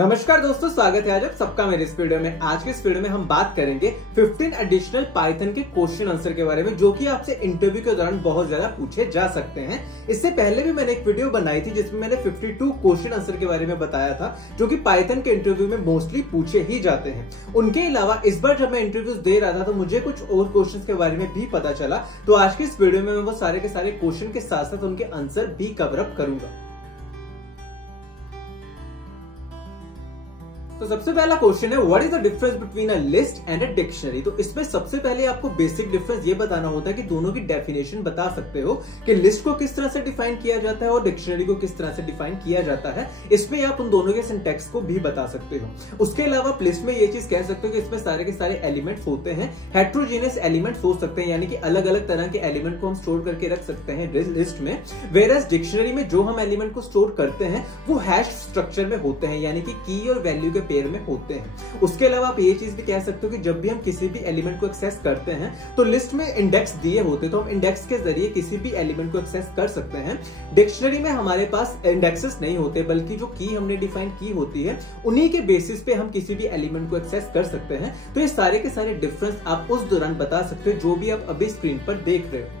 नमस्कार दोस्तों, स्वागत है आज आप सबका मेरे इस वीडियो में। आज के इस वीडियो में हम बात करेंगे 15 एडिशनल पाइथन के क्वेश्चन आंसर के बारे में, जो कि आपसे इंटरव्यू के दौरान बहुत ज्यादा पूछे जा सकते हैं। इससे पहले भी मैंने एक वीडियो बनाई थी जिसमें मैंने 52 क्वेश्चन आंसर के बारे में बताया था, जो कि पाइथन के इंटरव्यू में मोस्टली पूछे ही जाते हैं। उनके अलावा इस बार जब मैं इंटरव्यूज दे रहा था तो मुझे कुछ और क्वेश्चन के बारे में भी पता चला, तो आज की इस वीडियो में मैं वो सारे के सारे क्वेश्चन के साथ साथ उनके आंसर भी कवर अप करूंगा। तो सबसे पहला क्वेश्चन है, what is the difference between a list and a dictionary. तो इसमें सबसे पहले आपको बेसिक डिफरेंस ये बताना होता है कि दोनों की डेफिनेशन बता सकते हो कि लिस्ट को किस तरह से डिफाइन किया जाता है और डिक्शनरी को किस तरह से डिफाइन किया जाता है। इसमें आप उन दोनों के सिंटैक्स को भी बता सकते हो। उसके अलावा आप लिस्ट में ये चीज कह सकते हो कि इसमें सारे के सारे एलिमेंट्स होते हैं, हेट्रोजीनियस एलिमेंट्स हो सकते हैं, यानी कि अलग अलग तरह के एलिमेंट को हम स्टोर करके रख सकते हैं लिस्ट में। वेयरएज डिक्शनरी में जो हम एलिमेंट को स्टोर करते हैं वो हैश स्ट्रक्चर में होते हैं, यानी कि की और वैल्यू के पेयर में होते हैं। उसके अलावा आप ये चीज भी कह सकते हो कि जब भी हम किसी भी एलिमेंट को एक्सेस करते हैं तो लिस्ट में इंडेक्स दिए होते हैं, तो हम इंडेक्स के जरिए किसी भी एलिमेंट को एक्सेस कर सकते हैं। डिक्शनरी में हमारे पास इंडेक्सेस नहीं होते, बल्कि जो की हमने डिफाइन की होती है उन्हीं के बेसिस पे हम किसी भी एलिमेंट को एक्सेस कर सकते हैं। तो ये सारे के सारे डिफरेंस आप उस दौरान बता सकते हो जो भी आप अभी स्क्रीन पर देख रहे हो।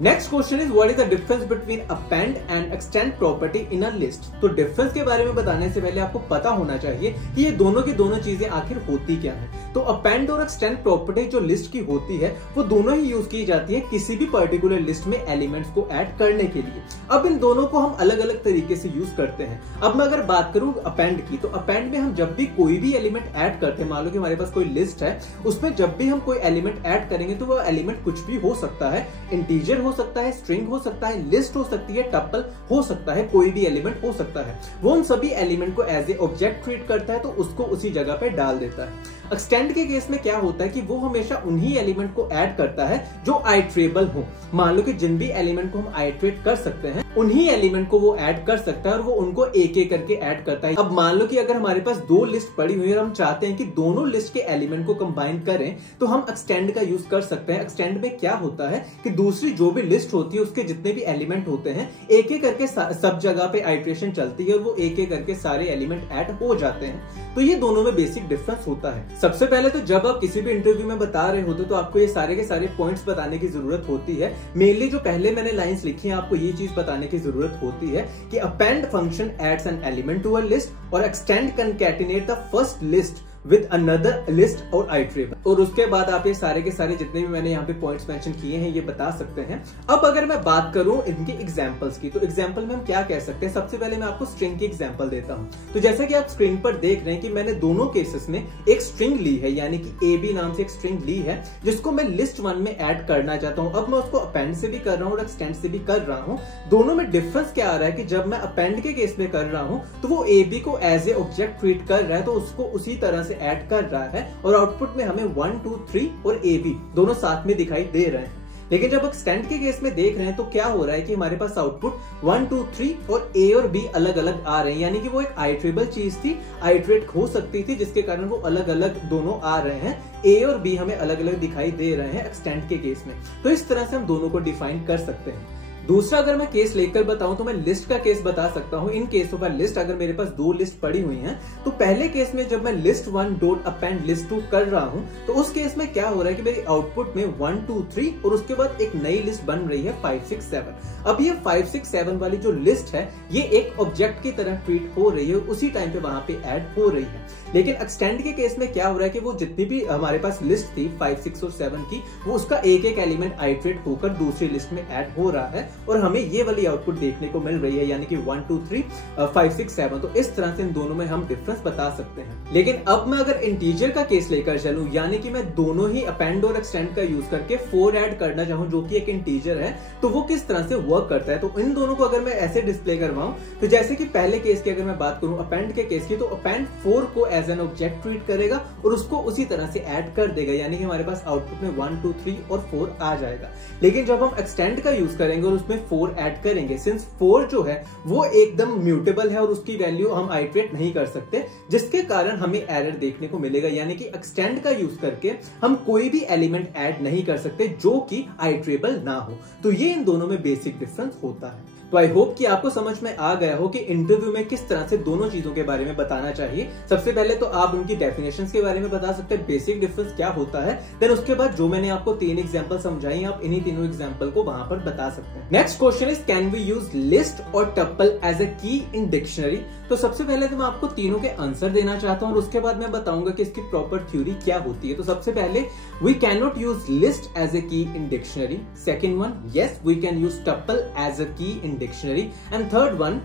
Next question is, what is the difference between append and extend property in a list. तो डिफरेंस के बारे में बताने से पहले आपको पता होना चाहिए कि ये दोनों की दोनों चीजें आखिर होती क्या है। तो अपेंड और एक्सटेंड प्रॉपर्टी जो लिस्ट की होती है वो दोनों ही यूज की जाती है किसी भी पर्टिकुलर लिस्ट में एलिमेंट्स को ऐड करने के लिए। अब इन दोनों को हम अलग अलग तरीके से यूज करते हैं। अब मैं अगर बात करूं अपेंड की, तो अपेंड में हम जब भी कोई भी एलिमेंट ऐड करते हैं, मान लो कि हमारे पास कोई लिस्ट है, उसमें जब भी हम कोई एलिमेंट ऐड करेंगे तो वो एलिमेंट कुछ भी हो सकता है, इंटीजर हो सकता है, स्ट्रिंग हो सकता है, लिस्ट हो सकती है, टपल हो सकता है, कोई भी एलिमेंट हो सकता है। वो उन सभी एलिमेंट को एज ए ऑब्जेक्ट ट्रीट करता है, तो उसको उसी जगह पे डाल देता है। एक्सटेंड के केस में क्या होता है कि वो हमेशा उन्हीं एलिमेंट को ऐड करता है जो आइट्रेबल हो। मान लो कि जिन भी एलिमेंट को हम आइट्रेट कर सकते हैं उन्हीं एलिमेंट को वो ऐड कर सकता है और वो उनको एक एक करके ऐड करता है। अब मान लो कि अगर हमारे पास दो लिस्ट पड़ी हुई है और हम चाहते हैं कि दोनों लिस्ट के एलिमेंट को कंबाइन करें, तो हम एक्सटेंड का यूज कर सकते हैं। एक्सटेंड में क्या होता है कि दूसरी जो भी लिस्ट होती है उसके जितने भी एलिमेंट होते हैं एक एक करके सब जगह पे आइट्रेशन चलती है और वो एक एक करके सारे एलिमेंट ऐड हो जाते हैं। तो ये दोनों में बेसिक डिफरेंस होता है। सबसे पहले तो जब आप किसी भी इंटरव्यू में बता रहे होते तो आपको ये सारे के सारे पॉइंट्स बताने की जरूरत होती है। मेनली जो पहले मैंने लाइंस लिखी है आपको ये चीज बताने की जरूरत होती है कि append function adds an element to a list और extend concatenate the first list with another list और आइट्रेबल। और उसके बाद आप ये सारे के सारे जितने भी मैंने यहाँ पे पॉइंट्स मेंशन किए हैं ये बता सकते हैं। अब अगर मैं बात करूं इनके एग्जांपल्स की, तो एग्जांपल में हम क्या कह सकते हैं। सबसे पहले मैं आपको स्ट्रिंग की एग्जांपल देता हूं। तो जैसा कि आप स्क्रीन पर देख रहे हैं कि मैंने दोनों केसेस में एक स्ट्रिंग ली है, यानी कि AB नाम से एक स्ट्रिंग ली है जिसको मैं लिस्ट 1 में ऐड करना चाहता हूं। अब मैं उसको अपेंड से भी कर रहा हूं और एक्सटेंड से भी कर रहा हूं। दोनों में डिफरेंस क्या आ रहा है कि जब मैं अपेंड के केस में कर रहा हूं तो वो AB को एज ए ऑब्जेक्ट ट्रीट कर रहा है, तो उसको उसी तरह से ऐड कर रहा है और आउटपुट में हमें 1 2 3 और AB दोनों साथ में दिखाई दे रहे हैं। लेकिन जब एक्सटेंड के केस में देख रहे हैं तो क्या हो रहा है कि हमारे पास आउटपुट 1 2 3 और A और B अलग अलग आ रहे हैं, यानी कि वो एक आइट्रेबल चीज थी, आइट्रेट हो सकती थी, जिसके कारण वो अलग अलग दोनों आ रहे हैं। A और B हमें अलग अलग दिखाई दे रहे हैं एक्सटेंड के केस में। तो इस तरह से हम दोनों को डिफाइन कर सकते हैं। दूसरा अगर मैं केस लेकर बताऊं तो मैं लिस्ट का केस बता सकता हूं। इन केसों पर लिस्ट, अगर मेरे पास दो लिस्ट पड़ी हुई हैं, तो पहले केस में जब मैं लिस्ट 1 डॉट अपेंड लिस्ट 2 कर रहा हूं तो उस केस में क्या हो रहा है कि मेरी आउटपुट में 1 2 3 और उसके बाद एक नई लिस्ट बन रही है 5 6 7। अब ये 5 6 7 वाली जो लिस्ट है ये एक ऑब्जेक्ट की तरह ट्रीट हो रही है, उसी टाइम पे वहां पे ऐड हो रही है। लेकिन एक्सटेंड के केस में क्या हो रहा है कि वो जितनी भी हमारे पास लिस्ट थी 5 6 और 7 की, वो उसका एक एक एलिमेंट आइट्रेट होकर दूसरी लिस्ट में ऐड हो रहा है और हमें ये वाली आउटपुट देखने को मिल रही है, यानी कि 1 2 3 5 6 7। तो इस तरह से इन दोनों में हम डिफरेंस बता सकते हैं। लेकिन अब मैं अगर इंटीजर का केस लेकर चलूं, यानी कि मैं दोनों ही अपेंड और एक्सटेंड का यूज करके 4 ऐड करना चाहूं जो कि एक इंटीजर है, तो वो किस तरह से वर्क करता है। तो इन दोनों को अगर मैं ऐसे डिस्प्ले करवाऊं, तो जैसे कि पहले केस की अगर मैं बात करूं अपेंड के केस की, तो अपेंड 4 को एज एन ऑब्जेक्ट ट्रीट करेगा और उसको उसी तरह से ऐड कर देगा, यानी कि हमारे पास आउटपुट में 1 2 3 और 4 आ जाएगा। लेकिन जब हम एक्सटेंड का यूज करेंगे और उसमें 4 ऐड करेंगे, सिंस 4 जो है वो एकदम म्यूटेबल है और उसकी वैल्यू हम आइट्रेट नहीं कर सकते, जिसके कारण हमें एरर देखने को मिलेगा, यानी कि एक्सटेंड का यूज करके हम कोई भी एलिमेंट ऐड नहीं कर सकते जो कि आइट्रेबल ना हो। तो ये इन दोनों में बेसिक डिफरेंस होता है। तो आई होप कि आपको समझ में आ गया हो कि इंटरव्यू में किस तरह से दोनों चीजों के बारे में बताना चाहिए। सबसे पहले तो आप उनकी डेफिनेशंस के बारे में बता सकते हैं, बेसिक डिफरेंस क्या होता है, देन उसके बाद जो मैंने आपको 3 एग्जांपल समझाई, आप इन्हीं तीनों एग्जांपल को वहां पर बता सकते हैं। Next question is can we use list और tuple as a key in dictionary. तो सबसे पहले तो मैं आपको तीनों के आंसर देना चाहता हूं और उसके बाद मैं बताऊंगा कि इसकी प्रॉपर थ्योरी क्या होती है। तो सबसे पहले we can not use list as a key in dictionary. Second one, yes we can use tuple as a key in dictionary. And third one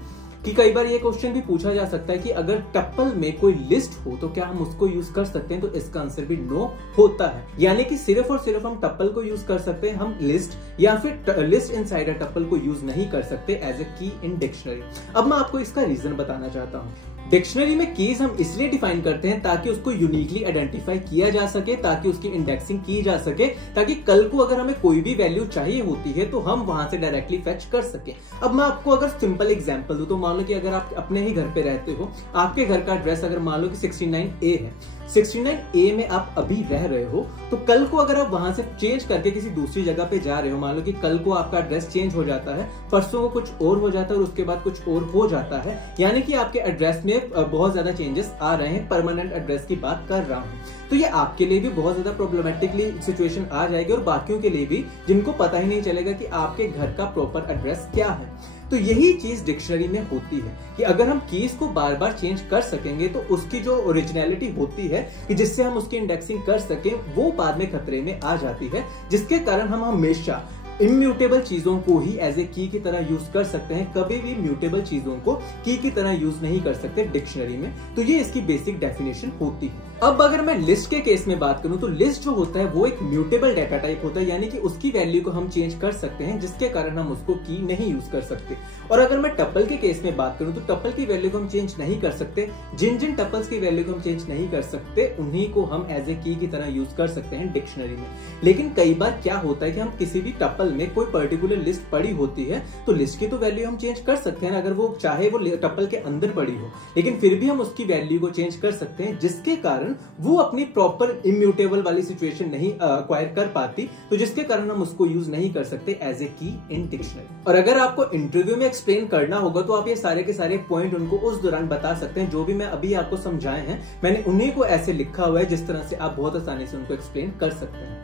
कि कई बार ये क्वेश्चन भी पूछा जा सकता है कि अगर टप्पल में कोई लिस्ट हो तो क्या हम उसको यूज कर सकते हैं, तो इसका आंसर भी नो होता है। यानी कि सिर्फ और सिर्फ हम टप्पल को यूज कर सकते हैं, हम लिस्ट या फिर लिस्ट इनसाइड अ टप्पल को यूज नहीं कर सकते as a key in dictionary. अब मैं आपको इसका रीजन बताना चाहता हूं। डिक्शनरी में कीज हम इसलिए डिफाइन करते हैं ताकि उसको यूनिकली आइडेंटिफाई किया जा सके, ताकि उसकी इंडेक्सिंग की जा सके, ताकि कल को अगर हमें कोई भी वैल्यू चाहिए होती है तो हम वहां से डायरेक्टली फेच कर सके। अब मैं आपको अगर सिंपल एग्जांपल दूं तो मान लो कि अगर आप अपने ही घर पे रहते हो, आपके घर का एड्रेस अगर मान लो कि 69A है, 69A में आप अभी रह रहे हो, तो कल को अगर आप वहां से चेंज करके किसी दूसरी जगह पे जा रहे हो, मान लो कि कल को आपका एड्रेस चेंज हो जाता है, परसों को कुछ और हो जाता है और उसके बाद कुछ और हो जाता है, यानी कि आपके एड्रेस में बहुत ज्यादा चेंजेस आ रहे हैं, परमानेंट एड्रेस की बात कर रहा हूं, तो ये आपके लिए भी बहुत ज्यादा प्रॉब्लमेटिकली सिचुएशन आ जाएगी और बाकियों के लिए भी, जिनको पता ही नहीं चलेगा कि आपके घर का प्रॉपर एड्रेस क्या है। तो यही चीज डिक्शनरी में होती है कि अगर हम कीज को बार बार चेंज कर सकेंगे तो उसकी जो ओरिजिनलिटी होती है कि जिससे हम उसकी इंडेक्सिंग कर सकें, वो बाद में खतरे में आ जाती है, जिसके कारण हम हमेशा इम्यूटेबल चीजों को ही एज ए की की तरह यूज कर सकते हैं, कभी भी म्यूटेबल चीजों को की की तरह यूज नहीं कर सकते डिक्शनरी में। तो ये इसकी बेसिक डेफिनेशन होती है। अब अगर मैं लिस्ट के केस में बात करूं तो लिस्ट जो होता है वो एक म्यूटेबल डाटा टाइप होता है, यानी कि उसकी वैल्यू को हम चेंज कर सकते हैं, जिसके कारण हम उसको की नहीं यूज कर सकते। और अगर मैं टप्पल के केस में बात करूं तो टप्पल की वैल्यू को हम चेंज नहीं कर सकते, जिन जिन टप्पल्स की वैल्यू को हम चेंज नहीं कर सकते उन्हीं को हम एज ए की तरह यूज कर सकते हैं डिक्शनरी में। लेकिन कई बार क्या होता है कि हम किसी भी टप्पल में कोई पर्टिकुलर लिस्ट पड़ी होती है, तो लिस्ट की तो वैल्यू हम चेंज कर सकते हैं अगर वो चाहे वो टप्पल के अंदर पड़ी हो, लेकिन फिर भी हम उसकी वैल्यू को चेंज कर सकते हैं, जिसके कारण वो अपनी प्रॉपर इम्यूटेबल वाली सिचुएशन नहीं अक्वायर कर पाती, तो जिसके कारण हम उसको यूज नहीं कर सकते एज ए की इन डिक्शनरी। और अगर आपको इंटरव्यू में एक्सप्लेन करना होगा तो आप ये सारे के सारे पॉइंट उनको उस दौरान बता सकते हैं, जो भी मैं अभी आपको समझाए हैं मैंने उन्हीं को ऐसे लिखा हुआ है जिस तरह से आप बहुत आसानी से उनको एक्सप्लेन कर सकते हैं।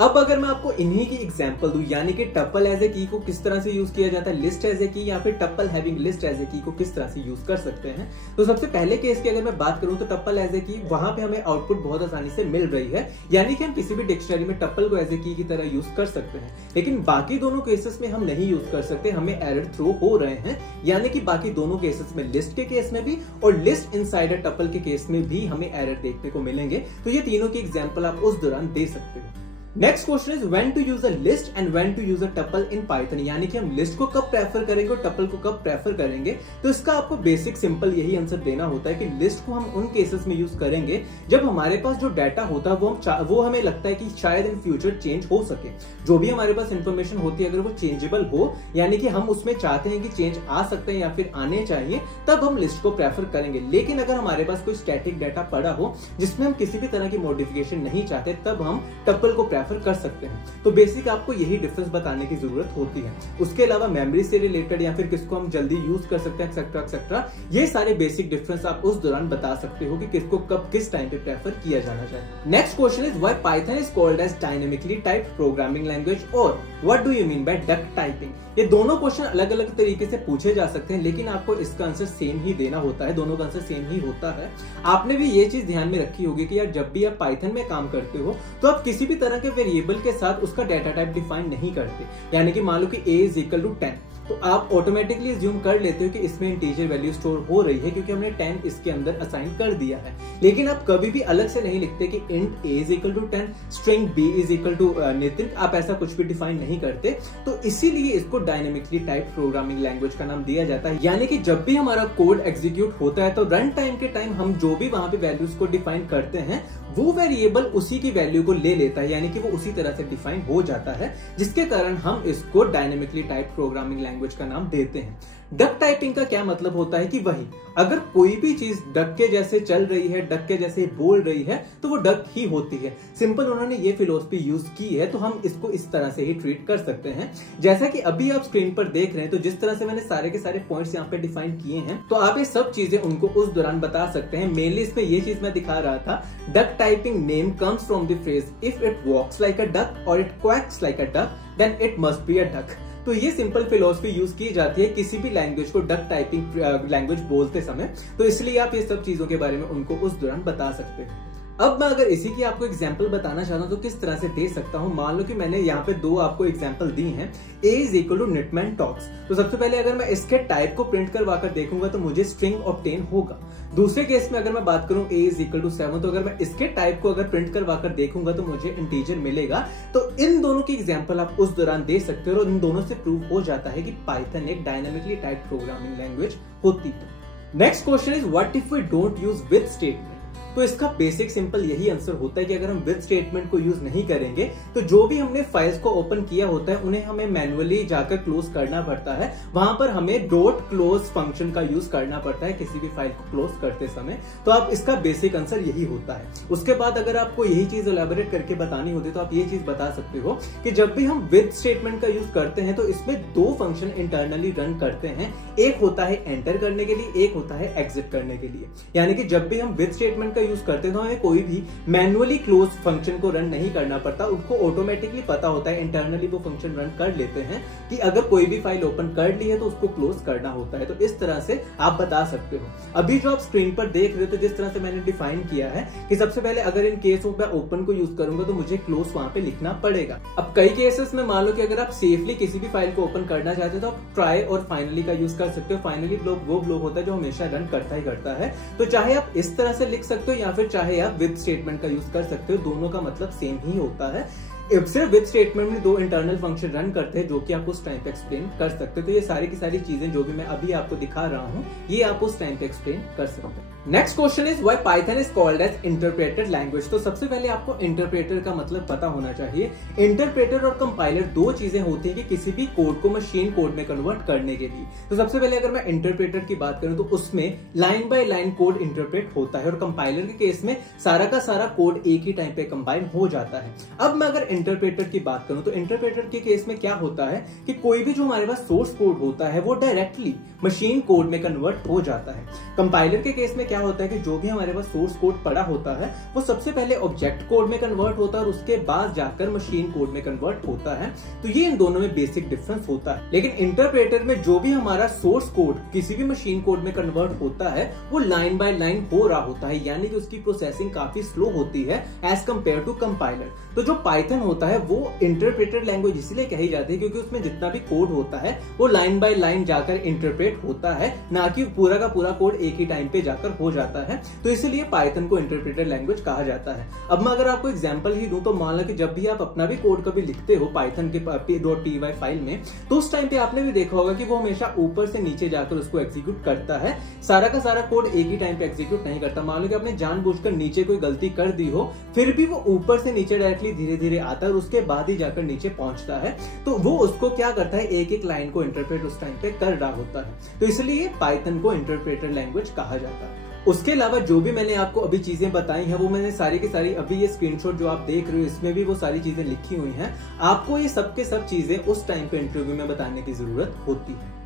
अब अगर मैं आपको इन्हीं की एग्जांपल दूं, यानी कि टप्पल एज ए की को किस तरह से यूज किया जाता है, लिस्ट एज ए की या फिर टप्पल हैविंग लिस्ट एज ए की को किस तरह से यूज कर सकते हैं, तो सबसे पहले केस की अगर मैं बात करूं तो टप्पल एज ए की, वहां पे हमें आउटपुट बहुत आसानी से मिल रही है, यानी कि हम किसी भी डिक्शनरी में टप्पल को एज ए की तरह यूज कर सकते हैं। लेकिन बाकी दोनों केसेस में हम नहीं यूज कर सकते, हमें एरर थ्रो हो रहे हैं, यानी कि बाकी दोनों केसेस में, लिस्ट के केस में भी और लिस्ट इनसाइड अ टप्पल के केस में भी हमें एरर देखने को मिलेंगे। तो ये तीनों की एग्जांपल आप उस दौरान दे सकते हो। Next question is when to use a list and when to use a tuple in Python, यानी कि हम लिस्ट को कब प्रेफर करेंगे और टप्पल को कब प्रेफर करेंगे। तो इसका आपको बेसिक सिंपल यही आंसर देना होता है कि लिस्ट को हम उन केसेस में यूज करेंगे जब हमारे पास जो डाटा होता है वो हमें लगता है कि शायद इन फ्यूचर चेंज हो सके। जो भी हमारे पास इंफॉर्मेशन होती है अगर वो चेंजेबल हो, यानी कि हम उसमें चाहते हैं कि चेंज आ सकते हैं या फिर आने चाहिए, तब हम लिस्ट को प्रेफर करेंगे। लेकिन अगर हमारे पास कोई स्टैटिक डाटा पड़ा हो जिसमें हम किसी भी तरह की मॉडिफिकेशन नहीं चाहते, तब हम टप्पल को प्रेफर कर सकते हैं। तो बेसिक आपको यही डिफरेंस बताने की जरूरत होती है। उसके अलावा मेमोरी से रिलेटेड या फिर किसको हम जल्दी यूज कर सकते हैं एक्सेट्रा एक्सेट्रा, ये सारे बेसिक डिफरेंस आप उस दौरान बता सकते हो कि किसको कब किस टाइम पे प्रेफर किया जाना चाहिए। Next question is why Python is called as dynamically typed programming language और what do you mean by duck typing. ये दोनों क्वेश्चन अलग अलग तरीके से पूछे जा सकते हैं, लेकिन आपको इसका आंसर सेम ही देना होता है, दोनों का आंसर सेम ही होता है। आपने भी ये चीज ध्यान में रखी होगी कि यार जब भी आप पाइथन में काम करते हो तो आप किसी भी तरह के वेरिएबल के साथ उसका डाटा टाइप डिफाइन नहीं करते। यानी कि मान लो कि a इज इक्वल टू 10, तो आप ऑटोमेटिकली अज्यूम कर लेते हो कि इसमें इंटीजर वैल्यू स्टोर हो रही है क्योंकि हमने 10 इसके अंदर असाइन कर दिया है। लेकिन आप कभी भी अलग से नहीं लिखते कि int a is equal to 10, string b is equal to Nitin, आप ऐसा कुछ भी डिफाइन नहीं करते। तो इसीलिए इसको डायनेमिकली टाइप्ड प्रोग्रामिंग लैंग्वेज का नाम दिया जाता है। यानी कि जब भी हमारा कोड एग्जीक्यूट होता है तो रन टाइम के टाइम हम जो भी वहां पे वैल्यूज को डिफाइन करते हैं वो वेरिएबल उसी की वैल्यू को ले लेता है, यानी कि वो उसी तरह से डिफाइन हो जाता है, जिसके कारण हम इसको डायनेमिकली टाइप्ड प्रोग्रामिंग लैंग्वेज का नाम देते हैं। डक टाइपिंग का क्या मतलब होता है कि वही अगर कोई भी चीज डक के जैसे चल रही है, डक के जैसे बोल रही है, तो वो डक ही होती है। सिंपल उन्होंने ये फिलॉसफी यूज की है, तो हम इसको इस तरह से ही ट्रीट कर सकते हैं। जैसा कि अभी आप स्क्रीन पर देख रहे हैं, तो जिस तरह से मैंने सारे के सारे पॉइंट्स यहाँ पे डिफाइन किए हैं, तो आप ये सब चीजें उनको उस दौरान बता सकते हैं। मेनली इसमें ये चीज मैं दिखा रहा था, duck typing name comes from the phrase if it walks like a duck और it quacks like a duck then it must be a duck. तो ये सिंपल फिलॉसफी यूज की जाती है किसी भी लैंग्वेज को डक टाइपिंग लैंग्वेज बोलते समय, तो इसलिए आप ये सब चीजों के बारे में उनको उस दौरान बता सकते हैं। अब मैं अगर इसी की आपको एग्जांपल बताना चाहता हूं तो किस तरह से दे सकता हूं। मान लो कि मैंने यहाँ पे दो आपको एग्जांपल दी हैं, A इज इक्वल टू निटमैन टॉक्स। तो सबसे पहले अगर मैं इसके टाइप को प्रिंट करवा कर देखूंगा तो मुझे स्ट्रिंग ऑब्टेन होगा। दूसरे केस में अगर मैं बात करूं A इज इक्वल टू 7, तो अगर मैं इसके टाइप को अगर प्रिंट करवा कर देखूंगा तो मुझे इंटीजर मिलेगा। तो इन दोनों की एग्जांपल आप उस दौरान दे सकते हो और इन दोनों से प्रूव हो जाता है कि पाइथन एक डायनामिकली टाइप्ड प्रोग्रामिंग लैंग्वेज होती है। Next question is what if we don't use with statement. तो इसका बेसिक सिंपल यही आंसर होता है कि अगर हम विद स्टेटमेंट को यूज नहीं करेंगे तो जो भी हमने फाइल्स को ओपन किया होता है उन्हें हमें मैन्युअली जाकर क्लोज करना पड़ता है। वहां पर हमें डॉट क्लोज फंक्शन का यूज करना पड़ता है किसी भी फाइल को क्लोज करते समय। तो आप इसका बेसिक आंसर यही होता है। उसके बाद अगर आपको यही चीज एलैबोरेट करके बतानी होती तो आप ये चीज बता सकते हो कि जब भी हम विद स्टेटमेंट का यूज करते हैं तो इसमें दो फंक्शन इंटरनली रन करते हैं। एक होता है एंटर करने के लिए, एक होता है एग्जिट करने के लिए। यानी कि जब भी हम विद स्टेटमेंट का यूज करते हैं तो हमें कोई भी मैन्युअली क्लोज फंक्शन को रन नहीं करना पड़ता, उनको ऑटोमेटिकली पता होता है, इंटरनली वो फंक्शन रन कर लेते हैं कि अगर कोई भी फाइल ओपन कर ली है तो उसको क्लोज करना होता है। तो इस तरह से आप बता सकते हो। अभी जो आप स्क्रीन पर देख रहे हो, तो जिस तरह से मैंने डिफाइन किया है कि सबसे पहले अगर इन केस में ओपन को यूज करूंगा तो मुझे क्लोज वहां पे लिखना पड़ेगा। अब कई केसेस में मान लो कि अगर आप सेफली किसी भी फाइल को ओपन करना चाहते हो तो आप ट्राई और फाइनली का यूज कर सकते हो। फाइनली ब्लॉक वो ब्लॉक होता है जो हमेशा रन करता ही करता है। तो चाहे आप इस तरह से लिख सकते हो या फिर चाहे आप विद स्टेटमेंट का यूज कर सकते हो, दोनों का मतलब सेम ही होता है। सिर्फ विद स्टेटमेंट में दो इंटरनल फंक्शन रन करते हैं जो कि आप उस टाइम पे एक्सप्लेन कर सकते हो। तो ये सारी की सारी चीजें जो भी मैं अभी आपको दिखा रहा हूं ये आप उस टाइम पे एक्सप्लेन कर सकते हो। Next question is why Python is called as interpreter language. तो सबसे पहले आपको इंटरप्रेटर का मतलब पता होना चाहिए। इंटरप्रेटर और कंपाइलर दो चीजें होती है कि किसी भी कोड को मशीन कोड में कन्वर्ट करने के लिए। तो सबसे पहले अगर मैं इंटरप्रेटर की बात करूं तो उसमें line by line code interpret होता है और कंपाइलर के केस में सारा का सारा कोड एक ही टाइम पे कंबाइन हो जाता है। अब मैं अगर इंटरप्रेटर की बात करूं तो इंटरप्रेटर के केस में क्या होता है कि कोई भी जो हमारे पास सोर्स कोड होता है वो डायरेक्टली मशीन कोड में कन्वर्ट हो जाता है। कंपाइलर के केस में क्या होता है कि जो भी हमारे पास सोर्स कोड पड़ा होता है वो सबसे पहले ऑब्जेक्ट कोड में कन्वर्ट होता है और उसके बाद जाकर मशीन कोड में कन्वर्ट होता है। तो ये इन दोनों में बेसिक डिफरेंस होता है। लेकिन इंटरप्रेटर में जो भी हमारा सोर्स कोड किसी भी मशीन कोड में कन्वर्ट होता है वो लाइन बाय लाइन हो रहा होता है, यानी कि उसकी प्रोसेसिंग काफी स्लो होती है एज कंपेयर टू कंपाइलर। तो जो पाइथन होता है वो इंटरप्रेटर लैंग्वेज इसलिए कही जाती है क्योंकि उसमें जितना भी कोड होता है वो लाइन बाय लाइन जाकर इंटरप्रेट होता है, ना कि पूरा का पूरा कोड एक ही टाइम पे जाकर हो जाता है। तो इसलिए पाइथन को इंटरप्रेटर लैंग्वेज कहा जाता है। अब मैं अगर आपको एग्जांपल ही दूं तो मान लो कि जब भी आप अपना भी कोड कभी लिखते हो पाइथन के .py फाइल में, तो उस टाइम पे आपने भी देखा होगा कि वो हमेशा ऊपर से नीचे जाकर उसको एग्जीक्यूट करता है। सारा का सारा कोड एक ही टाइम पे एग्जीक्यूट नहीं करता। मान लो कि आपने जानबूझकर नीचे कोई गलती कर दी हो, फिर भी वो ऊपर से नीचे डायरेक्टली धीरे धीरे आता है और उसके बाद ही जाकर नीचे पहुंचता है। तो वो उसको क्या करता है, एक एक लाइन को इंटरप्रेट उस टाइम पे कर रहा होता है। तो इसलिए पाइथन को इंटरप्रेटर लैंग्वेज कहा जाता है। उसके अलावा जो भी मैंने आपको अभी चीजें बताई हैं वो मैंने सारी की सारी अभी ये स्क्रीनशॉट जो आप देख रहे हो इसमें भी वो सारी चीजें लिखी हुई हैं। आपको ये सब के सब चीजें उस टाइम पे इंटरव्यू में बताने की जरूरत होती है।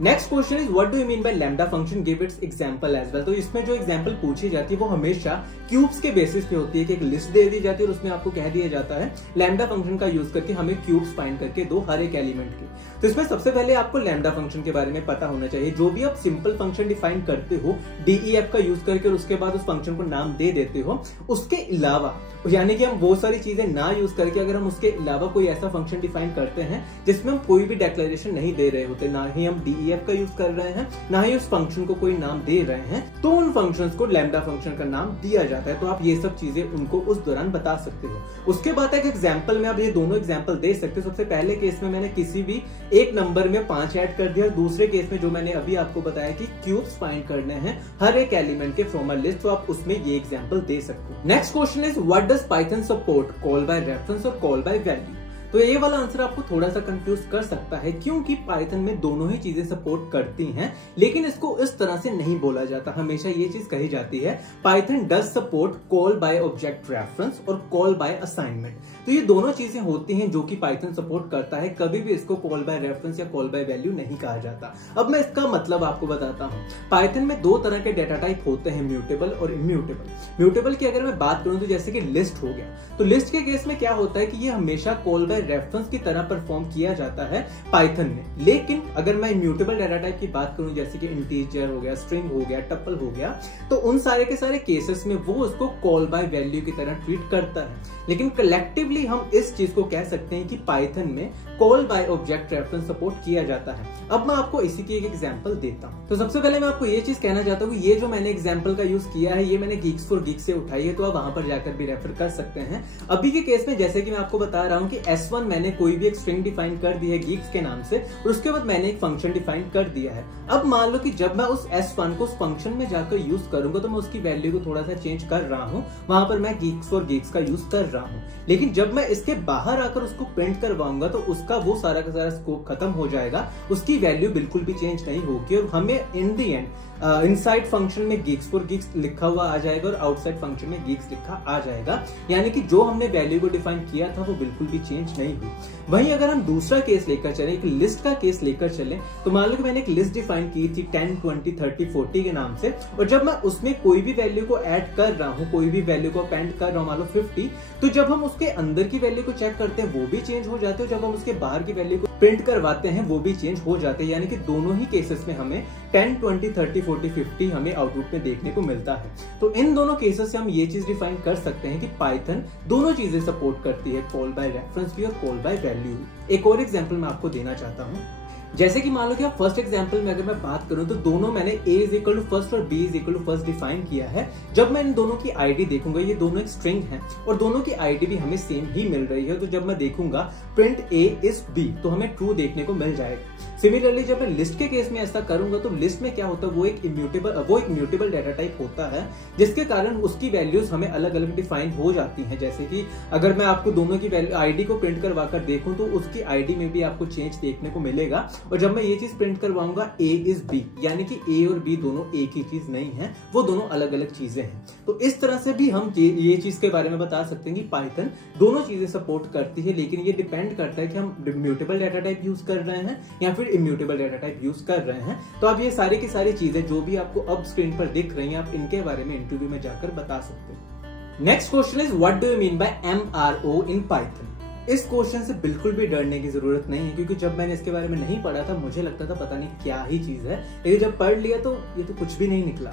Next question is what do you mean by lambda function, give its example as well. तो इसमें जो एग्जांपल पूछी जाती है वो हमेशा क्यूब्स के बेसिस पे होती है कि एक लिस्ट दे दी जाती है और उसमें आपको कह दिया जाता है लैम्डा फंक्शन का यूज करके हमें क्यूब्स फाइंड करके दो हर एक एलिमेंट के। तो इसमें सबसे पहले आपको लैम्डा फंक्शन के बारे में पता होना चाहिए। जो भी आप सिंपल फंक्शन डिफाइन करते हो DEF का यूज करके और उसके बाद उस फंक्शन को नाम दे देते हो, उसके अलावा यानी कि हम वो सारी चीजें ना यूज करके अगर हम उसके अलावा कोई ऐसा फंक्शन डिफाइन करते हैं जिसमें हम कोई भी डिक्लेरेशन नहीं दे रहे होते, ना ही हम DEF का यूज कर रहे हैं, ना ही उस फंक्शन को कोई नाम दे रहे हैं, तो उन फंक्शंस को लैम्डा फंक्शन का नाम दिया जाता है। तो आप ये सब चीजें उनको उस दौरान बता सकते हो। उसके बाद एक एग्जांपल में आप ये दोनों एग्जांपल दे सकते हो। सबसे पहले केस में मैंने किसी भी एक नंबर में 5 ऐड कर दिया, दूसरे केस में जो मैंने अभी आपको बताया कि क्यूब्स फाइंड करने हैं हर एक एलिमेंट के फ्रॉम अ लिस्ट, तो आप उसमें ये एग्जांपल दे सकते हो। Next question is what does Python support, call by reference और कॉल बाय वैल्यू। तो ये वाला आंसर आपको थोड़ा सा कंफ्यूज कर सकता है, क्योंकि पाइथन में दोनों ही चीजें सपोर्ट करती हैं, लेकिन इसको इस तरह से नहीं बोला जाता। हमेशा ये चीज कही जाती है Python does support call by object reference और कॉल बाय असाइनमेंट। तो ये दोनों चीजें होती हैं जो कि पाइथन सपोर्ट करता है, कभी भी इसको कॉल बाय रेफरेंस या कॉल बाय वैल्यू नहीं कहा जाता। अब मैं इसका मतलब आपको बताता हूं। पाइथन में दो तरह के डेटा टाइप होते हैं, म्यूटेबल और इम्यूटेबल। म्यूटेबल की अगर मैं बात करूं तो जैसे कि लिस्ट हो गया, तो लिस्ट के केस में क्या होता है कि ये हमेशा कॉल बाय रेफरेंस की तरह परफॉर्म किया जाता है पाइथन में। लेकिन अगर मैं इम्यूटेबल डेटा टाइप की बात करूं जैसे कि इंटीजर हो गया, स्ट्रिंग हो गया, टपल हो गया, तो उन सारे के सारे केसेस में वो उसको कॉल बाय वैल्यू की तरह ट्रीट करता है। लेकिन कलेक्टिवली हम इस चीज को कह सकते हैं कि पाइथन में call by object reference support किया जाता है। अब मैं आपको इसी की एक एग्जांपल देता हूं। तो सबसे पहले मैं आपको ये चीज कहना चाहता हूं कि ये जो मैंने एग्जांपल का यूज किया है ये मैंने Geeks for Geeks से उठाई है, तो आप वहां पर जाकर भी रेफर कर सकते हैं। अभी के केस में जैसे कि मैं आपको बता रहा हूं कि S1 मैंने कोई भी एक स्ट्रिंग डिफाइन कर दी है Geeks के नाम से, और उसके बाद मैंने एक फंक्शन डिफाइन कर दिया है। अब मान लो कि जब मैं उस S1 को उस फंक्शन में जाकर यूज करूंगा तो मैं उसकी वैल्यू को थोड़ा सा चेंज कर रहा हूं, वहां पर मैं Geeks for Geeks का यूज कर रहा हूं। लेकिन जब मैं इसके बाहर आकर उसको प्रिंट करवाऊंगा तो उसका वो सारा का सारा स्कोप खत्म हो जाएगा, उसकी वैल्यू बिल्कुल भी चेंज नहीं होगी, और हमें in the end inside function में Geeks for Geeks लिखा हुआ आ जाएगा और आउटसाइड फंक्शन में Geeks लिखा आ जाएगा। यानी कि जो हमने वैल्यू को डिफाइन किया था वो बिल्कुल भी चेंज नहीं हुई। वहीं अगर हम दूसरा केस लेकर चले, एक लिस्ट का केस लेकर चले, तो मान लो कि मैंने एक लिस्ट डिफाइन की थी 10, 20, 30, 40 के नाम से, और जब मैं उसमें कोई भी वैल्यू को ऐड कर रहा हूं, कोई भी वैल्यू को अपेंड कर रहा हूं, मान लो 50, तो जब हम उसके अंदर की वैल्यू को चेक करते हैं वो भी चेंज हो जाते हैं, जब हम उसके बाहर की वैल्यू को प्रिंट करवाते हैं वो भी चेंज हो जाते हैं। यानी कि दोनों ही केसेस में हमें 10, 20, 30, 40, 50 हमें आउटपुट में देखने को मिलता है। तो इन दोनों केसेस से हम ये चीज डिफाइन कर सकते हैं कि पाइथन दोनों चीजें सपोर्ट करती है, कॉल बाय रेफरेंस भी और कॉल बाय वैल्यू। एक और एग्जांपल मैं आपको देना चाहता हूं। जैसे कि मान लो कि आप फर्स्ट एग्जांपल में अगर मैं बात करूं तो दोनों मैंने a is equal to first और b is equal to first define किया है। जब मैं इन दोनों की आईडी देखूंगा, ये दोनों एक स्ट्रिंग है और दोनों की आईडी भी हमें सेम ही मिल रही है, तो जब मैं देखूंगा प्रिंट a इज b तो हमें ट्रू देखने को मिल जाएगा। सिमिलरली जब मैं लिस्ट के केस में ऐसा करूंगा तो लिस्ट में क्या होता है, वो एक म्यूटेबल डेटा टाइप होता है, जिसके कारण उसकी वैल्यूज हमें अलग अलग डिफाइन हो जाती हैं। जैसे कि अगर मैं आपको दोनों की आईडी को प्रिंट करवा कर देखूं तो उसकी आईडी में भी आपको चेंज देखने को मिलेगा, और जब मैं ये चीज प्रिंट करवाऊंगा a इज b, यानी कि a और b दोनों एक ही चीज नहीं है, वो दोनों अलग अलग चीजें हैं। तो इस तरह से भी हम ये चीज के बारे में बता सकते हैं कि पाइथन दोनों चीजें सपोर्ट करती है, लेकिन ये डिपेंड करता है कि हम म्यूटेबल डेटा टाइप यूज कर रहे हैं या फिर इम्यूटेबल डेटा टाइप यूज कर रहे हैं। तो आप ये सारी की सारी चीजें जो भी आपको अब स्क्रीन पर दिख रही हैं, आप इनके बारे में इंटरव्यू में जाकर बता सकते हैं। Next question is what do you mean bye MRO in Python. इस क्वेश्चन से बिल्कुल भी डरने की जरूरत नहीं है, क्योंकि जब मैंने इसके बारे में नहीं पढ़ा था मुझे लगता था पता नहीं क्या ही चीज है, लेकिन जब पढ़ लिया तो ये तो कुछ भी नहीं निकला।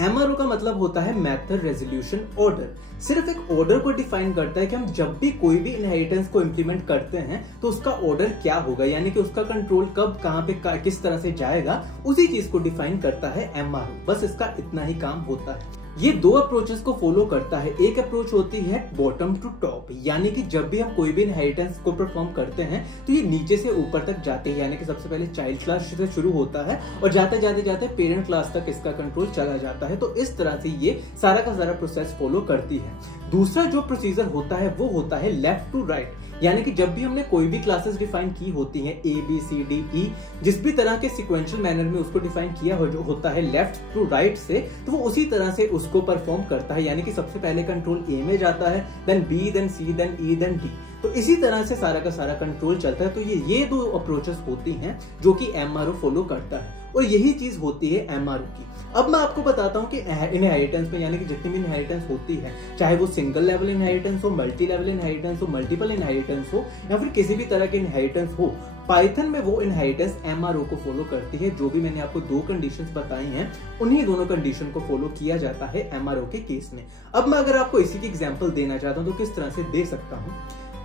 MRO का मतलब होता है मेथड रेजोल्यूशन ऑर्डर। सिर्फ एक ऑर्डर को डिफाइन करता है कि हम जब भी कोई भी इनहेरिटेंस को इंप्लीमेंट करते हैं तो उसका ऑर्डर क्या होगा, यानी कि उसका कंट्रोल कब कहां पे किस तरह से जाएगा, उसी चीज को डिफाइन करता है MRO। बस इसका इतना ही काम होता है। ये दो अप्रोचेस को फॉलो करता है। एक अप्रोच होती है बॉटम टू टॉप, यानी कि जब भी हम कोई भी इनहेरिटेंस को परफॉर्म करते हैं तो ये नीचे से ऊपर तक जाते हैं, यानी कि सबसे पहले चाइल्ड क्लास से शुरू होता है और जाते जाते जाते पेरेंट क्लास तक इसका कंट्रोल चला जाता है। तो इस तरह से ये सारा का सारा प्रोसेस फॉलो करती है। दूसरा जो प्रोसीजर होता है वो होता है लेफ्ट टू राइट, यानी कि जब भी हमने कोई भी क्लासेस डिफाइन की होती हैं A B C D E, जिस भी तरह के सिक्वेंशियल मैनर में उसको डिफाइन किया होता है लेफ्ट टू राइट से, तो वो उसी तरह से उसको परफॉर्म करता है। यानी कि सबसे पहले कंट्रोल A में जाता है, then B, then C, then E, then D। तो इसी तरह से सारा का सारा कंट्रोल चलता है। तो ये दो अप्रोचेस होती हैं जो कि MRO फॉलो करता है, और यही चीज होती है MRO की। अब मैं आपको बताता हूँ कि इनहेरिटेंस में, यानी कि जितनी भी इनहेरिटेंस होती है, चाहे वो सिंगल लेवल इनहेरिटेंस हो, मल्टी लेवल इनहेरिटेंस हो, मल्टीपल इनहेरिटेंस हो, या फिर किसी भी तरह के इनहेरिटेंस हो, पाइथन में वो इनहेरिटेंस MRO को फॉलो करती है। जो भी मैंने आपको दो कंडीशंस बताई हैं, उन्हीं दोनों कंडीशन को फॉलो किया जाता है MRO के केस में। अब मैं अगर आपको इसी की एग्जांपल देना चाहता हूं तो किस तरह से दे सकता हूं।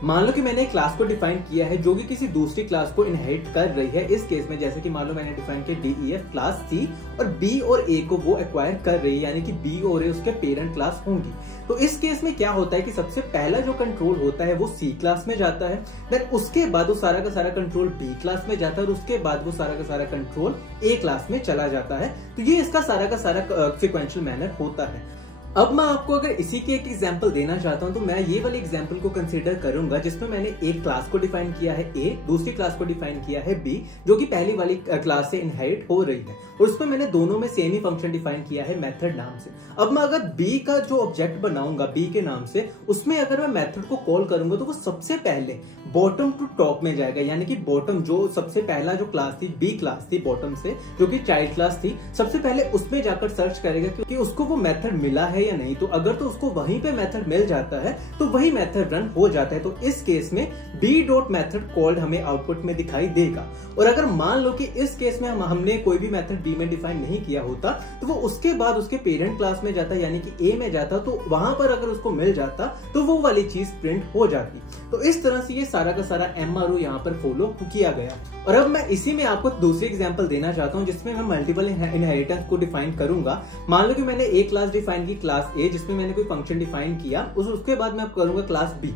मान लो कि मैंने एक क्लास को डिफाइन किया है जो कि किसी दूसरी क्लास को इनहेरिट कर रही है। इस केस में जैसे कि मान लो मैंने डिफाइन किया DEF क्लास C, और B और A को वो एक्वायर कर रही है, यानी कि B और A उसके पेरेंट क्लास होंगी। तो इस केस में क्या होता है कि सबसे पहला जो कंट्रोल होता है वो C क्लास में जाता है, देन उसके बाद वो सारा का सारा कंट्रोल B क्लास में जाता है, और उसके बाद वो सारा का सारा कंट्रोल A क्लास में चला जाता है। तो ये इसका सारा का सारा सिक्वेंशियल मैनर होता है। अब मैं आपको अगर इसी के एक एग्जांपल देना चाहता हूं तो मैं ये वाली एग्जांपल को कंसीडर करूंगा जिसमें मैंने एक क्लास को डिफाइन किया है A, दूसरी क्लास को डिफाइन किया है B, जो कि पहली वाली क्लास से इनहेरिट हो रही है, और उसमें मैंने दोनों में सेम ही फंक्शन डिफाइन किया है मेथड नाम से। अब मैं अगर B का जो ऑब्जेक्ट बनाऊंगा B के नाम से, उसमें अगर मैं मेथड को कॉल करूंगा तो वो सबसे पहले बॉटम टू टॉप में जाएगा, यानी कि बॉटम जो सबसे पहला जो क्लास थी B क्लास थी बॉटम से, जो कि चाइल्ड क्लास थी, सबसे पहले उसमें जाकर सर्च करेगा क्योंकि उसको वो मेथड मिला है या नहीं। तो अगर तो उसको वहीं पे मेथड मिल जाता है तो वही मेथड रन हो जाता है। तो इस केस में b डॉट मेथड कॉल्ड हमें आउटपुट में दिखाई देगा। और अगर मान लो कि इस केस में हमने कोई भी मेथड b में डिफाइन नहीं किया होता तो वो उसके बाद उसके पेरेंट क्लास में जाता, यानी कि a में जाता, तो वहां पर अगर उसको मिल जाता तो वो वाली चीज प्रिंट हो जाती। तो इस तरह से ये सारा का सारा MRO यहाँ पर फॉलो किया गया। और अब मैं इसी में आपको दूसरी एग्जांपल देना चाहता हूँ जिसमें मैं मल्टीपल इनहेरिटेंस को डिफाइन करूंगा। मान लो कि मैंने एक क्लास डिफाइन की क्लास A, जिसमें मैंने कोई फंक्शन डिफाइन किया, उसके बाद मैं करूंगा क्लास B,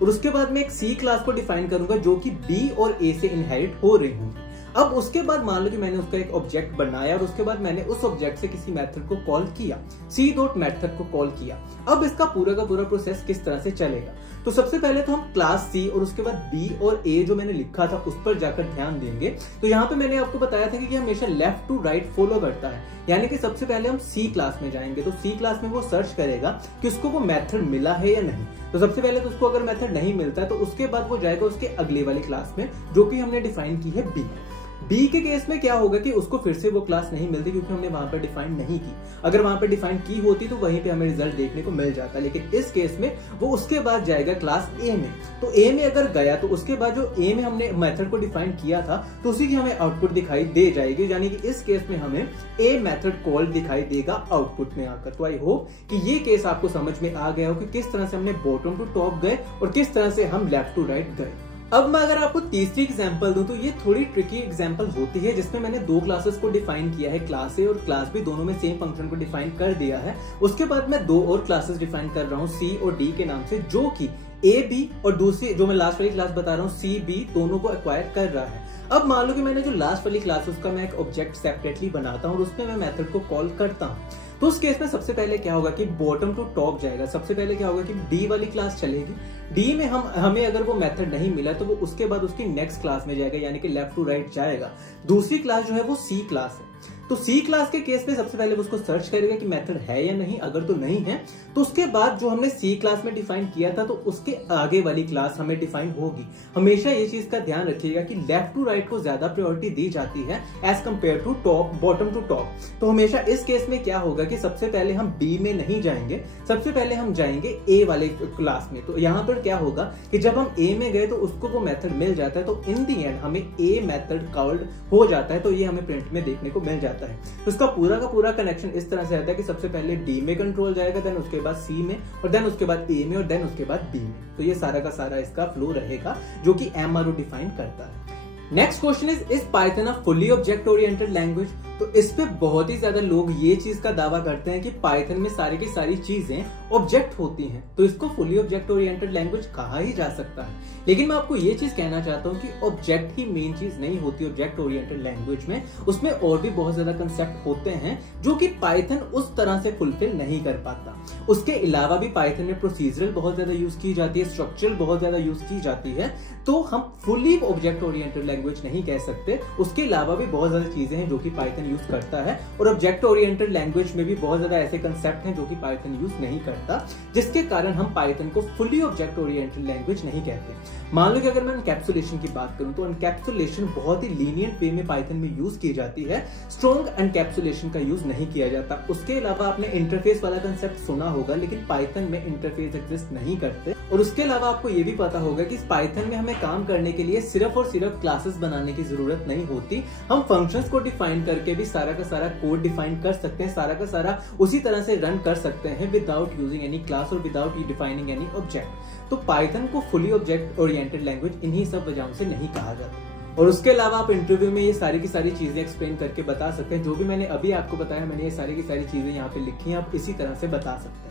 और उसके बाद मैं एक C क्लास को डिफाइन करूंगा जो कि B और A से इनहेरिट हो रही होंगी। अब उसके बाद मान लो कि मैंने उसका एक ऑब्जेक्ट बनाया और उसके बाद मैंने उस ऑब्जेक्ट से किसी मेथड को कॉल किया, C डॉट मेथड को कॉल किया। अब इसका पूरा का पूरा प्रोसेस किस तरह से चलेगा, तो सबसे पहले तो हम क्लास C और उसके बाद B और A जो मैंने लिखा था उस पर जाकर ध्यान देंगे। तो यहाँ पे मैंने आपको बताया था कि हमेशा लेफ्ट टू राइट फॉलो करता है, यानी कि सबसे पहले हम C क्लास में जाएंगे। तो C क्लास में वो सर्च करेगा कि उसको वो मेथड मिला है या नहीं। तो सबसे पहले तो उसको अगर मेथड नहीं मिलता है तो उसके बाद वो जाएगा उसके अगले वाली क्लास में जो कि हमने डिफाइन की है B के केस में क्या होगा कि उसको फिर से वो क्लास नहीं मिलती क्योंकि हमने वहां पर डिफाइन नहीं की। अगर वहां पर डिफाइन की होती तो वहीं पे हमें रिजल्ट देखने को मिल जाता, लेकिन इस केस में वो उसके बाद जाएगा क्लास A में। तो A में अगर गया तो उसके बाद जो A में हमने मेथड को डिफाइन किया था तो उसी की हमें आउटपुट दिखाई दे जाएगी, यानी कि इस केस में हमें A मेथड कॉल दिखाई देगा आउटपुट में आकर। तो आई होप कि ये केस आपको समझ में आ गया हो कि किस तरह से हमने बॉटम टू टॉप गए और किस तरह से हम लेफ्ट टू राइट गए। अब मैं अगर आपको तीसरी एग्जांपल दूं तो ये थोड़ी ट्रिकी एग्जांपल होती है जिसमें मैंने दो क्लासेस को डिफाइन किया है, क्लास A और क्लास B, दोनों में सेम फंक्शन को डिफाइन कर दिया है। उसके बाद मैं दो और क्लासेस डिफाइन कर रहा हूँ C और D के नाम से, जो कि A B और दूसरी जो मैं लास्ट वाली क्लास बता रहा हूँ C B दोनों को एक्वायर कर रहा है। अब मान लो कि मैंने जो लास्ट वाली क्लास है उसका मैं एक ऑब्जेक्ट सेपरेटली बनाता हूँ और उसमें मैं मेथड को कॉल करता हूँ। तो उस केस में सबसे पहले क्या होगा कि बॉटम टू टॉप जाएगा। सबसे पहले क्या होगा कि D वाली क्लास चलेगी, D में हमें अगर वो मेथड नहीं मिला तो वो उसके बाद उसकी नेक्स्ट क्लास में जाएगा, यानी कि लेफ्ट टू राइट जाएगा। दूसरी क्लास जो है वो C क्लास है। तो C क्लास के केस में सबसे पहले उसको सर्च करेगा कि मेथड है या नहीं, अगर तो नहीं है तो उसके बाद जो हमने C क्लास में डिफाइन किया था तो उसके आगे वाली क्लास हमें डिफाइन होगी। हमेशा ये चीज का ध्यान रखिएगा कि लेफ्ट टू राइट को ज्यादा प्रायोरिटी दी जाती है as compare to top bottom to top. तो हमेशा इस केस में क्या होगा कि सबसे पहले हम B में नहीं जाएंगे, सबसे पहले हम जाएंगे A वाले क्लास में। तो यहाँ पर क्या होगा कि जब हम A में गए तो उसको वो मेथड मिल जाता है, तो इन दी एंड हमें A मेथड कॉल्ड हो जाता है, तो ये हमें प्रिंट में देखने को मिल जाता है। तो इसका पूरा का पूरा कनेक्शन इस तरह से रहता है कि सबसे पहले D में कंट्रोल जाएगा, देन उसके बाद C में, और देन उसके बाद A में, और देन उसके बाद B में। तो ये सारा का सारा इसका फ्लो रहेगा जो कि MRO डिफाइन करता है। Next question is Python a fully object oriented language. तो इस पे बहुत ही ज्यादा लोग ये चीज का दावा करते हैं कि पाइथन में सारी की सारी चीजें ऑब्जेक्ट होती हैं, तो इसको फुली ऑब्जेक्ट ओरिएंटेड लैंग्वेज कहा ही जा सकता है। लेकिन मैं आपको ये चीज कहना चाहता हूँ कि ऑब्जेक्ट ही मेन चीज नहीं होती ऑब्जेक्ट ओरिएंटेड लैंग्वेज में, उसमें और भी बहुत ज्यादा कंसेप्ट होते हैं जो कि पाइथन उस तरह से फुलफिल नहीं कर पाता। उसके अलावा भी पाइथन में प्रोसीजरल बहुत ज्यादा यूज की जाती है, स्ट्रक्चरल बहुत ज्यादा यूज की जाती है, तो हम फुली ऑब्जेक्ट ओरिएंटेड लैंग्वेज नहीं कह सकते। उसके अलावा भी बहुत ज्यादा चीजें हैं जो कि पाइथन यूज करता है, और ऑब्जेक्ट ओरिएंटेड लैंग्वेज में भी बहुत ज्यादा ऐसे कंसेप्ट हैं जो कि पाइथन यूज नहीं करता, जिसके कारण हम पाइथन को फुली ऑब्जेक्ट ओरिएंटेड लैंग्वेज नहीं कहते। मान लो कि अगर मैं एनकैप्सुलेशन की बात करूं तो एनकैप्सुलेशन बहुत ही लीनियंट वे में पाइथन में यूज की जाती है, स्ट्रॉन्ग एनकैप्सुलेशन का यूज नहीं किया जाता। उसके अलावा आपने इंटरफेस वाला कंसेप्ट सुना होगा, लेकिन पाइथन में इंटरफेस एग्जिस्ट नहीं करते। और उसके अलावा आपको ये भी पता होगा कि पाइथन में हमें काम करने के लिए सिर्फ और सिर्फ क्लासेस बनाने की जरूरत नहीं होती, हम फंक्शंस को डिफाइन करके भी सारा का सारा कोड डिफाइन कर सकते हैं, सारा का सारा उसी तरह से रन कर सकते हैं विदाउट यूजिंग एनी क्लास और विदाउट डिफाइनिंग एनी ऑब्जेक्ट। तो पाइथन को फुली ऑब्जेक्ट ओरिएंटेड लैंग्वेज इन्हीं सब वजहों से नहीं कहा जाता। और उसके अलावा आप इंटरव्यू में ये सारी की सारी चीजें एक्सप्लेन करके बता सकते हैं, जो भी मैंने अभी आपको बताया, मैंने ये सारी की सारी चीजें यहाँ पे लिखी हैं, आप इसी तरह से बता सकते हैं।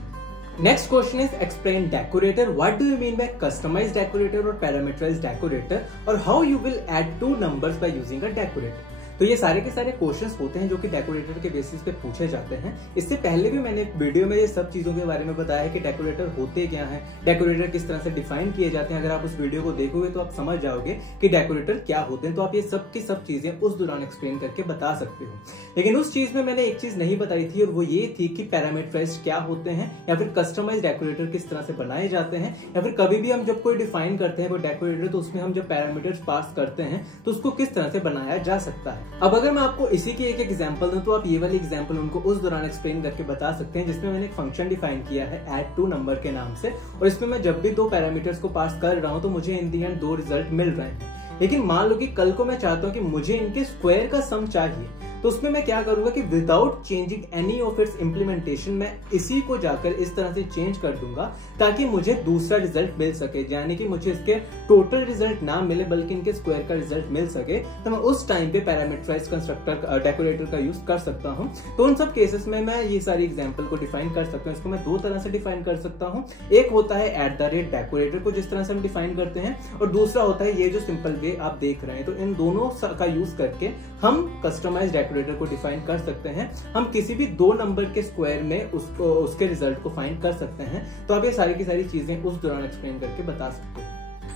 Next question is explain decorator. What do you mean by customized decorator और पैरामीटराइज्ड डेकोरेटर, और how you will add two numbers by using a decorator. तो ये सारे के सारे क्वेश्चंस होते हैं जो कि डेकोरेटर के बेसिस पे पूछे जाते हैं। इससे पहले भी मैंने एक वीडियो में ये सब चीजों के बारे में बताया है कि डेकोरेटर होते क्या हैं, डेकोरेटर किस तरह से डिफाइन किए जाते हैं। अगर आप उस वीडियो को देखोगे तो आप समझ जाओगे कि डेकोरेटर क्या होते हैं। तो आप ये सब की सब चीजें उस दौरान एक्सप्लेन करके बता सकते हो। लेकिन उस चीज में मैंने एक चीज नहीं बताई थी, और वो ये थी कि पैरामीटराइज्ड क्या होते हैं, या फिर कस्टमाइज्ड डेकोरेटर किस तरह से बनाए जाते हैं, या फिर कभी भी हम जब कोई डिफाइन करते हैं कोई डेकोरेटर तो उसमें हम जब पैरामीटर्स पास करते हैं तो उसको किस तरह से बनाया जा सकता है। अब अगर मैं आपको इसी की एक एग्जांपल दूं तो आप ये वाली एग्जांपल उनको उस दौरान एक्सप्लेन करके बता सकते हैं जिसमें मैंने एक फंक्शन डिफाइन किया है ऐड टू नंबर के नाम से, और इसमें मैं जब भी दो पैरामीटर्स को पास कर रहा हूं तो मुझे इन दी एंड दो रिजल्ट मिल रहे हैं। लेकिन मान लो कि कल को मैं चाहता हूं कि मुझे इनके स्क्वायर का सम चाहिए, तो उसमें मैं क्या करूंगा कि without changing any of its implementation मैं इसी को जाकर इस तरह से चेंज कर दूंगा ताकि मुझे दूसरा रिजल्ट मिल सके, यानी कि मुझे इसके टोटल रिजल्ट ना मिले बल्कि इनके स्क्वायर का रिजल्ट मिल सके। तो मैं उस टाइम पे पैरामीटराइज्ड कंस्ट्रक्टर डेकोरेटर का यूज कर सकता हूं। तो उन सब केसेस में मैं ये सारी एग्जांपल को डिफाइन कर सकता हूं। इसको मैं दो तरह से डिफाइन कर सकता हूं। एक होता है @डेकोरेटर को जिस तरह से हम डिफाइन करते हैं, और दूसरा होता है ये जो सिंपल वे आप देख रहे हैं। तो इन दोनों का यूज करके हम कस्टमाइज्ड डेकोरेटर को डिफाइन कर सकते हैं। हम किसी भी दो नंबर के स्क्वायर में उसके रिजल्ट को फाइंड कर सकते हैं। तो आप ये सारी की सारी चीजें उस दौरान एक्सप्लेन करके बता सकते हैं।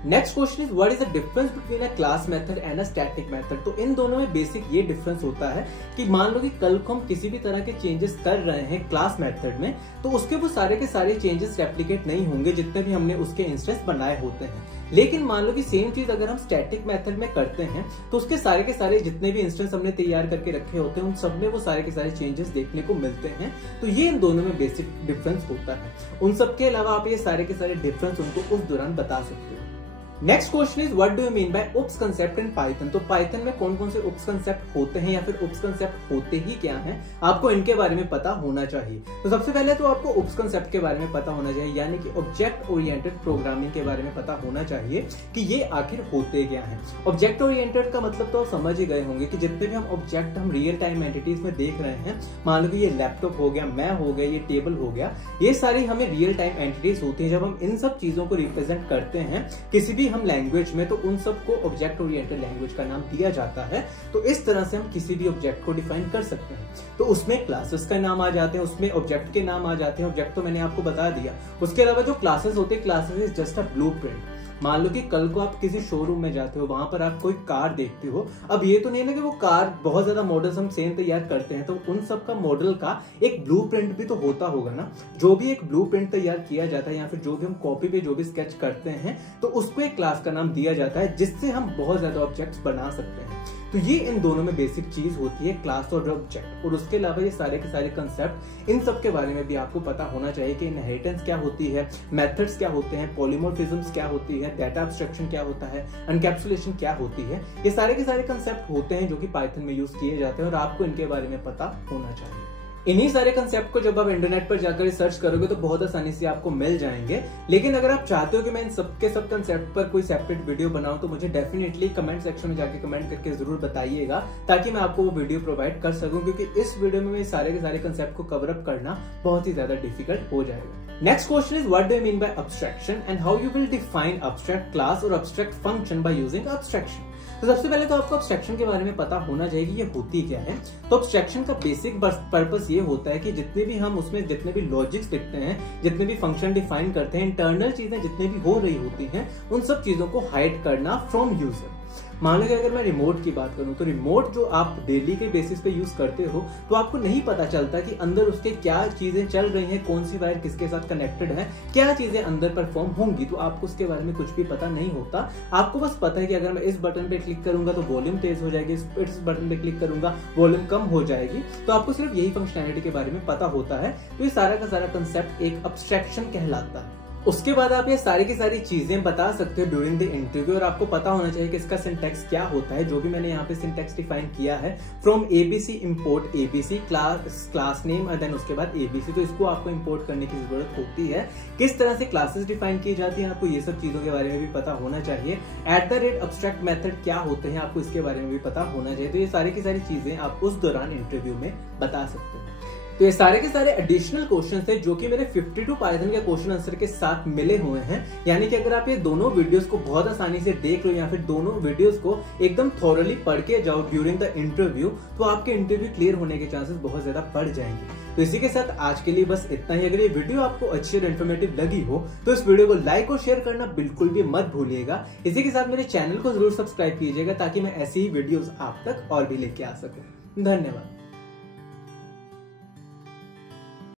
Next question is what is the difference between a class method and a static method. तो इन दोनों में बेसिक ये डिफरेंस होता है कि मान लो कि कल को हम किसी भी तरह के चेंजेस कर रहे हैं क्लास मेथड में, तो उसके वो सारे के सारे चेंजेस रेप्लिकेट नहीं होंगे जितने भी हमने उसके इंस्टेंस बनाए होते हैं। लेकिन मान लो कि सेम चीज अगर हम स्टैटिक मेथड में करते हैं तो उसके सारे के सारे जितने भी इंस्टेंस हमने तैयार करके रखे होते हैं उन सब में वो सारे के सारे चेंजेस देखने को मिलते हैं। तो ये इन दोनों में बेसिक डिफरेंस होता है। उन सब के अलावा आप ये सारे के सारे डिफरेंस उनको उस दौरान बता सकते हो। Next question is what do you mean bye oops concept in Python. तो पाइथन में कौन कौन से उप्स कंसेप्ट होते हैं या फिर उप्स कंसेप्ट होते ही क्या हैं, आपको इनके बारे में पता होना चाहिए। तो सबसे पहले तो आपको उप्स कंसेप्ट के बारे में पता होना चाहिए, यानी कि ऑब्जेक्ट ओरिएंटेड प्रोग्रामिंग के बारे में पता होना चाहिए कि ये आखिर होते क्या हैं। ऑब्जेक्ट ओरिएंटेड का मतलब तो आप समझ ही गए होंगे कि जितने भी हम ऑब्जेक्ट हम रियल टाइम एंटिटीज में देख रहे हैं, मान लो कि ये लैपटॉप हो गया, मैं हो गया, ये टेबल हो गया, ये सारी हमें रियल टाइम एंटिटीज होती है। जब हम इन सब चीजों को रिप्रेजेंट करते हैं किसी भी हम लैंग्वेज में, तो उन सबको ऑब्जेक्ट ओरिएंटेड लैंग्वेज का नाम दिया जाता है। तो इस तरह से हम किसी भी ऑब्जेक्ट को डिफाइन कर सकते हैं। तो उसमें क्लासेस का नाम आ जाते हैं, उसमें ऑब्जेक्ट के नाम आ जाते हैं। ऑब्जेक्ट तो मैंने आपको बता दिया। उसके अलावा जो क्लासेस होते हैं, classes is just a blueprint. मान लो कि कल को आप किसी शोरूम में जाते हो, वहां पर आप कोई कार देखते हो। अब ये तो नहीं है ना कि वो कार बहुत ज्यादा मॉडल्स हम सेम तैयार करते हैं, तो उन सब का मॉडल का एक ब्लूप्रिंट भी तो होता होगा ना। जो भी एक ब्लूप्रिंट तैयार किया जाता है या फिर जो भी हम कॉपी पे जो भी स्केच करते हैं, तो उसको एक क्लास का नाम दिया जाता है जिससे हम बहुत ज्यादा ऑब्जेक्ट्स बना सकते हैं। तो ये इन दोनों में बेसिक चीज होती है, क्लास और ऑब्जेक्ट। और उसके अलावा ये सारे के सारे कंसेप्ट, इन सब के बारे में भी आपको पता होना चाहिए कि इनहेरिटेंस क्या होती है, मेथड्स क्या होते हैं, पॉलीमॉर्फिज्म्स क्या होती है, डाटा एब्स्ट्रैक्शन क्या होता है, एनकैप्सुलेशन क्या होती है। ये सारे के सारे कंसेप्ट होते हैं जो कि पाइथन में यूज किए जाते हैं और आपको इनके बारे में पता होना चाहिए। इन्हीं सारे कंसेप्ट को जब आप इंटरनेट पर जाकर सर्च करोगे तो बहुत आसानी से आपको मिल जाएंगे। लेकिन अगर आप चाहते हो कि मैं इन सबके सब कंसेप्ट पर कोई सेपरेट वीडियो बनाऊं तो मुझे डेफिनेटली कमेंट सेक्शन में जाके कमेंट करके जरूर बताइएगा, ताकि मैं आपको वो वीडियो प्रोवाइड कर सकूं, क्योंकि इस वीडियो में सारे के सारे कंसेप्ट को कवर अप करना बहुत ही ज्यादा डिफिकल्ट हो जाएगा। Next question is what do you mean by abstraction and how you will define abstract class और abstract function by using abstraction. तो सबसे पहले तो आपको एब्स्ट्रैक्शन के बारे में पता होना चाहिए कि ये होती क्या है। तो एब्स्ट्रैक्शन का बेसिक पर्पस ये होता है कि जितने भी हम उसमें जितने भी लॉजिक्स लिखते हैं, जितने भी फंक्शन डिफाइन करते हैं, इंटरनल चीजें जितने भी हो रही होती हैं, उन सब चीजों को हाइड करना फ्रॉम यूजर। मान लो कि अगर मैं रिमोट की बात करूं, तो रिमोट जो आप डेली के बेसिस पे यूज करते हो, तो आपको नहीं पता चलता कि अंदर उसके क्या चीजें चल रही हैं, कौन सी वायर किसके साथ कनेक्टेड है, क्या चीजें अंदर परफॉर्म होंगी। तो आपको उसके बारे में कुछ भी पता नहीं होता। आपको बस पता है कि अगर मैं इस बटन पे क्लिक करूंगा तो वॉल्यूम तेज हो जाएगी, इस बटन पे क्लिक करूंगा वॉल्यूम कम हो जाएगी। तो आपको सिर्फ यही फंक्शनैलिटी के बारे में पता होता है। तो ये सारा का सारा कंसेप्ट एक एब्स्ट्रैक्शन कहलाता है। उसके बाद आप ये सारी की सारी चीजें बता सकते हो ड्यूरिंग द इंटरव्यू, और आपको पता होना चाहिए कि इसका सिंटैक्स क्या होता है, जो भी मैंने यहाँ पे सिंटैक्स डिफाइन किया है। From ABC import ABC class name और देन उसके बाद एबीसी। तो इसको आपको इंपोर्ट करने की जरूरत होती है। किस तरह से क्लासेस डिफाइन की जाती है, आपको ये सब चीजों के बारे में भी पता होना चाहिए। @एब्स्ट्रैक्ट मेथड क्या होते हैं, आपको इसके बारे में भी पता होना चाहिए। तो ये सारी की सारी चीजें आप उस दौरान इंटरव्यू में बता सकते हो। तो ये सारे के सारे एडिशनल क्वेश्चन थे जो कि मेरे 52 पाइथन के क्वेश्चन आंसर के साथ मिले हुए हैं। यानी कि अगर आप ये दोनों वीडियोस को बहुत आसानी से देख लो या फिर दोनों वीडियोस को एकदम थॉरली पढ़ के जाओ ड्यूरिंग द इंटरव्यू, तो आपके इंटरव्यू क्लियर होने के चांसेस बहुत ज्यादा बढ़ जाएंगे। तो इसी के साथ आज के लिए बस इतना ही। अगर ये वीडियो आपको अच्छी और इन्फॉर्मेटिव लगी हो तो इस वीडियो को लाइक और शेयर करना बिल्कुल भी मत भूलिएगा। इसी के साथ मेरे चैनल को जरूर सब्सक्राइब कीजिएगा ताकि मैं ऐसी ही वीडियोस आप तक और भी लेके आ सकूं। धन्यवाद।